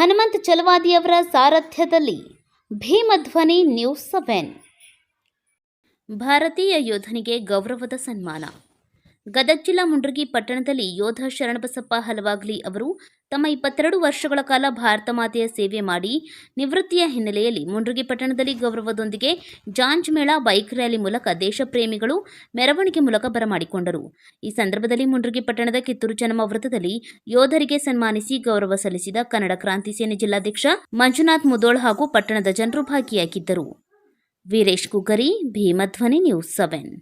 Hanumanth ಚಲವಾದಿಯವರ ಸಾರಥ್ಯದಲ್ಲಿ ಭೀಮಧ್ವನಿ news 7. ಭಾರತೀಯ ಯೋಧನಿಗೆ ಗೌರವದ ಸನ್ಮಾನ. ಗದಗ ಜಿಲ್ಲಾ ಮುಂಡ್ರಗಿ ಪಟ್ಟಣದಲ್ಲಿ ಯೋಧ ಶರಣಬಸಪ್ಪ ಹಲವಾಗ್ಲಿ ಅವರು ತಮ್ಮ 22 ವರ್ಷಗಳ ಕಾಲ ಭಾರತ ಮಾತೆಯ ಸೇವೆ ಮಾಡಿ ನಿವೃತ್ತಿಯ ಹಿನ್ನೆಲೆಯಲ್ಲಿ ಮುಂಡ್ರಗಿ ಪಟ್ಟಣದಲ್ಲಿ ಗೌರವದೊಂದಿಗೆ ಜಾಂಜ್ ಮೇಳ ಬೈಕ್ ರ್ಯಾಲಿ ಮೂಲಕ ದೇಶಪ್ರೇಮಿಗಳು ಮೆರವಣಿಗೆ ಮೂಲಕ ಬರಮಾಡಿಕೊಂಡರು. ಈ ಸಂದರ್ಭದಲ್ಲಿ ಮುಂಡ್ರಗಿ ಪಟ್ಟಣದ ಕಿತ್ತೂರು ಚೆನ್ನಮ್ಮ ವೃತ್ತದಲ್ಲಿ ಯೋಧರಿಗೆ ಸನ್ಮಾನಿಸಿ ಗೌರವ ಸಲ್ಲಿಸಿದ ಕನ್ನಡ ಕ್ರಾಂತಿ ಸೇನೆ ಜಿಲ್ಲಾಧ್ಯಕ್ಷ ಮಂಜುನಾಥ್ ಮುದೋಳ್ ಹಾಗೂ ಪಟ್ಟಣದ ಜನರು ಭಾಗಿಯಾಗಿದ್ದರು. ವೀರೇಶ್ ಕುಗರಿ, ಭೀಮಧ್ವನಿ ನ್ಯೂಸ್ 7.